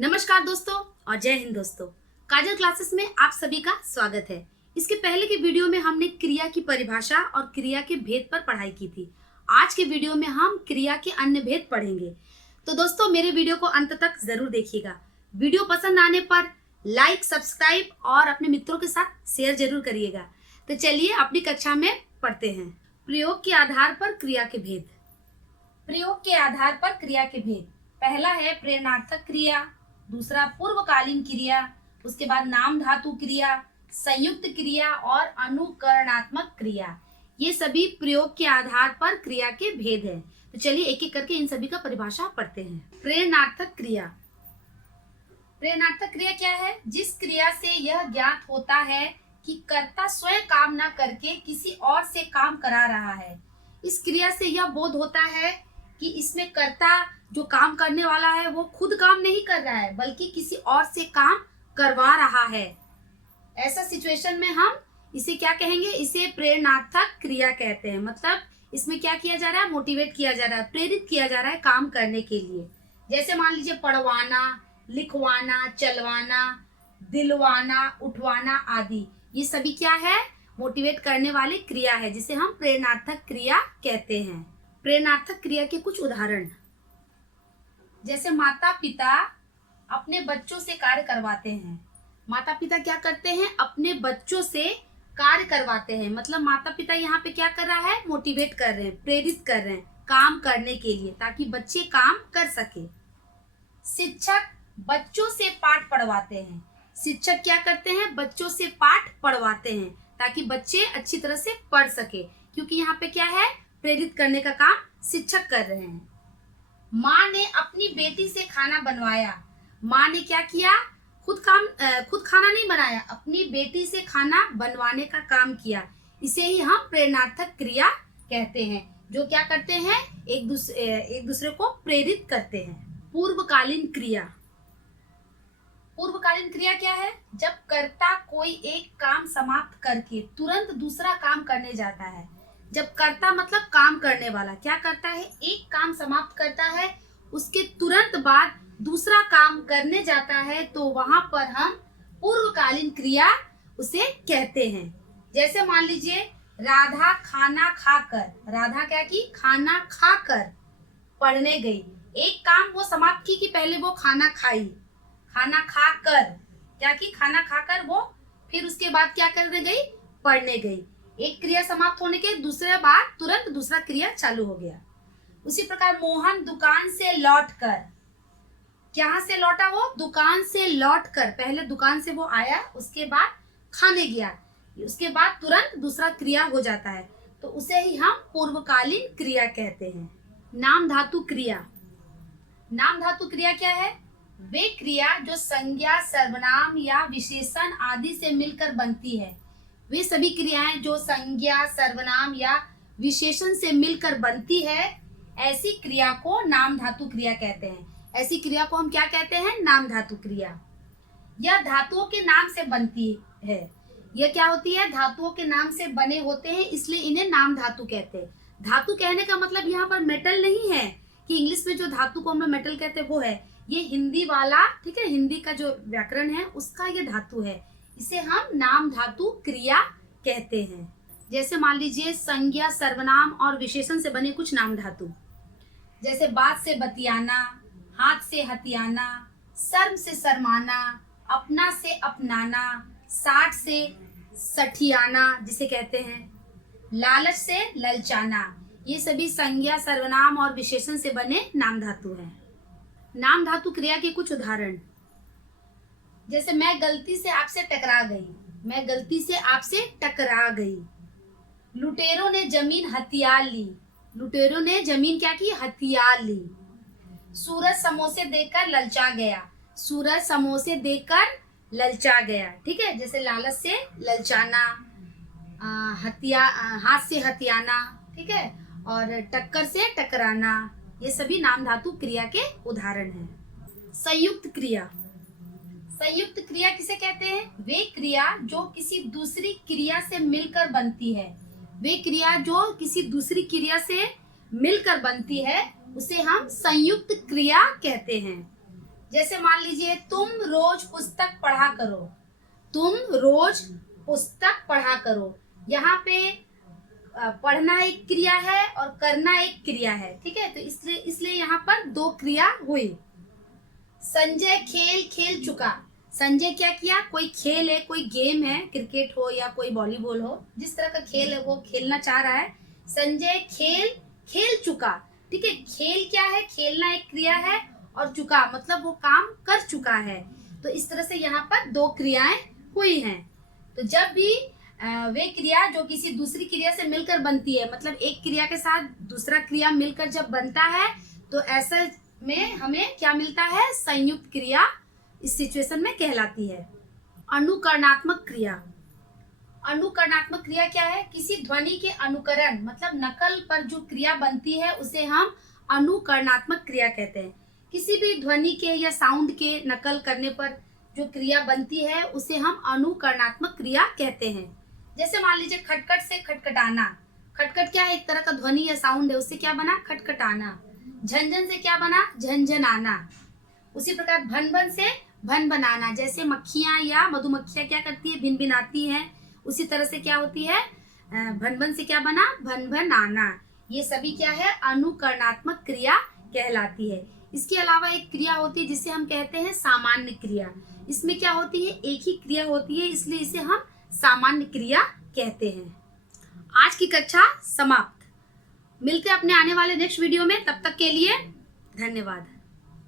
नमस्कार दोस्तों और जय हिंद दोस्तों। काजल क्लासेस में आप सभी का स्वागत है। इसके पहले के वीडियो में हमने क्रिया की परिभाषा और क्रिया के भेद पर पढ़ाई की थी। आज के वीडियो में हम क्रिया के अन्य भेद पढ़ेंगे। तो दोस्तों मेरे वीडियो को अंत तक जरूर देखिएगा। वीडियो पसंद आने पर लाइक, सब्सक्राइब और अपने मित्रों के साथ शेयर जरूर करिएगा। तो चलिए अपनी कक्षा में पढ़ते हैं। प्रयोग के आधार पर क्रिया के भेद। प्रयोग के आधार पर क्रिया के भेद। पहला है प्रेरणार्थक क्रिया, दूसरा पूर्वकालीन क्रिया, उसके बाद नाम धातु क्रिया, संयुक्त क्रिया और अनुकरणात्मक क्रिया। ये सभी प्रयोग के आधार पर क्रिया के भेद हैं। तो चलिए एक एक करके इन सभी का परिभाषा पढ़ते हैं। प्रेरणार्थक क्रिया। प्रेरणार्थक क्रिया क्या है? जिस क्रिया से यह ज्ञात होता है कि कर्ता स्वयं काम न करके किसी और से काम करा रहा है। इस क्रिया से यह बोध होता है कि इसमें कर्ता जो काम करने वाला है वो खुद काम नहीं कर रहा है बल्कि किसी और से काम करवा रहा है। ऐसा सिचुएशन में हम इसे क्या कहेंगे? इसे प्रेरणार्थक क्रिया कहते हैं। मतलब इसमें क्या किया जा रहा है? मोटिवेट किया जा रहा है, प्रेरित किया जा रहा है काम करने के लिए। जैसे मान लीजिए पढ़वाना, लिखवाना, चलवाना, दिलवाना, उठवाना आदि, ये सभी क्या है? मोटिवेट करने वाली क्रिया है जिसे हम प्रेरणार्थक क्रिया कहते हैं। प्रेरणार्थक क्रिया के कुछ उदाहरण, जैसे माता पिता अपने बच्चों से कार्य करवाते हैं। माता पिता क्या करते हैं? अपने बच्चों से कार्य करवाते हैं। मतलब माता पिता यहाँ पे क्या कर रहा है? मोटिवेट कर रहे हैं, प्रेरित कर रहे हैं काम करने के लिए ताकि बच्चे काम कर सके। शिक्षक बच्चों से पाठ पढ़वाते हैं। शिक्षक क्या करते हैं? बच्चों से पाठ पढ़वाते हैं ताकि बच्चे अच्छी तरह से पढ़ सके, क्योंकि यहाँ पे क्या है? प्रेरित करने का काम शिक्षक कर रहे हैं। माँ ने अपनी बेटी से खाना बनवाया। माँ ने क्या किया? खुद खाना नहीं बनाया, अपनी बेटी से खाना बनवाने का काम किया। इसे ही हम प्रेरणार्थक क्रिया कहते हैं, जो क्या करते हैं? एक दूसरे को प्रेरित करते हैं। पूर्वकालीन क्रिया। पूर्वकालीन क्रिया क्या है? जब कर्ता कोई एक काम समाप्त करके तुरंत दूसरा काम करने जाता है। जब कर्ता मतलब काम करने वाला क्या करता है? एक काम समाप्त करता है, उसके तुरंत बाद दूसरा काम करने जाता है, तो वहां पर हम पूर्वकालीन क्रिया उसे कहते हैं। जैसे मान लीजिए राधा खाना खाकर, राधा क्या की? खाना खाकर पढ़ने गई। एक काम वो समाप्त की कि पहले वो खाना खाई, खाना खाकर क्या की? खाना खाकर वो फिर उसके बाद क्या करने गई? पढ़ने गई। एक क्रिया समाप्त होने के दूसरे बाद तुरंत दूसरा क्रिया चालू हो गया। उसी प्रकार मोहन दुकान से लौटकर, कहाँ से लौटा वो? दुकान से लौटकर। पहले दुकान से वो आया, उसके बाद खाने गया, उसके बाद तुरंत दूसरा क्रिया हो जाता है, तो उसे ही हम पूर्वकालीन क्रिया कहते हैं। नाम धातु क्रिया। नाम धातु क्रिया क्या है? वे क्रिया जो संज्ञा, सर्वनाम या विशेषण आदि से मिलकर बनती है। वे सभी क्रियाएं जो संज्ञा, सर्वनाम या विशेषण से मिलकर बनती है, ऐसी क्रिया को नाम धातु क्रिया कहते हैं। ऐसी क्रिया को हम क्या कहते हैं? नाम धातु क्रिया। यह धातुओं के नाम से बनती है। यह क्या होती है? धातुओं के नाम से बने होते हैं, इसलिए इन्हें नाम धातु कहते हैं। धातु कहने का मतलब यहाँ पर मेटल नहीं है कि इंग्लिश में जो धातु को हम लोग मेटल कहते हैं वो है। ये हिंदी वाला, ठीक है, हिंदी का जो व्याकरण है उसका ये धातु है। इसे हम नाम धातु क्रिया कहते हैं। जैसे मान लीजिए संज्ञा, सर्वनाम और विशेषण से बने कुछ नाम धातु, जैसे बात से बतियाना, हाथ से हथियाना, शर्म से शर्माना, अपना से अपनाना, साठ से सठियाना जिसे कहते हैं, लालच से ललचाना। ये सभी संज्ञा, सर्वनाम और विशेषण से बने नाम धातु हैं। नाम धातु क्रिया के कुछ उदाहरण, जैसे मैं गलती से आपसे टकरा गई। मैं गलती से आपसे टकरा गई। लुटेरों ने जमीन हथियार ली। लुटेरों ने जमीन क्या की? हथियार ली। सूरज समोसे देकर ललचा गया। सूरज समोसे देकर ललचा गया। ठीक है, जैसे लालच से ललचाना, हाथ से हथियाना, ठीक है, और टक्कर से टकराना, ये सभी नाम धातु क्रिया के उदाहरण हैं। संयुक्त क्रिया। संयुक्त क्रिया किसे कहते हैं? वे क्रिया जो किसी दूसरी क्रिया से मिलकर बनती है। वे क्रिया जो किसी दूसरी क्रिया से मिलकर बनती है उसे हम संयुक्त क्रिया कहते हैं। जैसे मान लीजिए तुम रोज पुस्तक पढ़ा करो, तुम रोज पुस्तक पढ़ा करो। यहाँ पे पढ़ना एक क्रिया है और करना एक क्रिया है, ठीक है। तो इसलिए यहाँ पर दो क्रिया हुई। संजय खेल खेल चुका। संजय क्या किया, कोई खेल है, कोई गेम है, क्रिकेट हो या कोई वॉलीबॉल हो, जिस तरह का खेल है वो खेलना चाह रहा है। संजय खेल खेल चुका, ठीक है। खेल क्या है, खेलना एक क्रिया है और चुका मतलब वो काम कर चुका है। तो इस तरह से यहाँ पर दो क्रियाएं हुई हैं। तो जब भी वे क्रिया जो किसी दूसरी क्रिया से मिलकर बनती है, मतलब एक क्रिया के साथ दूसरा क्रिया मिलकर जब बनता है, तो ऐसे में हमें क्या मिलता है, संयुक्त क्रिया इस सिचुएशन में कहलाती है। अनुकरणात्मक क्रिया। अनुकरणात्मक क्रिया क्या है, किसी ध्वनि के अनुकरण मतलब नकल पर जो क्रिया बनती है उसे हम अनुकरणात्मक क्रिया कहते हैं। किसी भी ध्वनि के या साउंड के नकल करने पर जो क्रिया बनती है उसे हम अनुकरणात्मक क्रिया कहते हैं। जैसे मान लीजिए खटखट से खटखटाना। खटखट क्या है, एक तरह का ध्वनि या साउंड है, उससे क्या बना, खटखटाना। झनझन से क्या बना, झनझनाना। उसी प्रकार भन भन से भन बनाना। जैसे मक्खियां या मधुमक्खियां क्या करती है, भिन भिनाती हैं, उसी तरह से क्या होती है, भन भन से क्या बना, भन भन आना। ये सभी क्या है, अनुकरणात्मक क्रिया कहलाती है। इसके अलावा एक क्रिया होती है जिसे हम कहते हैं सामान्य क्रिया। इसमें क्या होती है, एक ही क्रिया होती है, इसलिए इसे हम सामान्य क्रिया कहते हैं। आज की कक्षा समाप्त। मिलते हैं अपने आने वाले नेक्स्ट वीडियो में, तब तक के लिए धन्यवाद।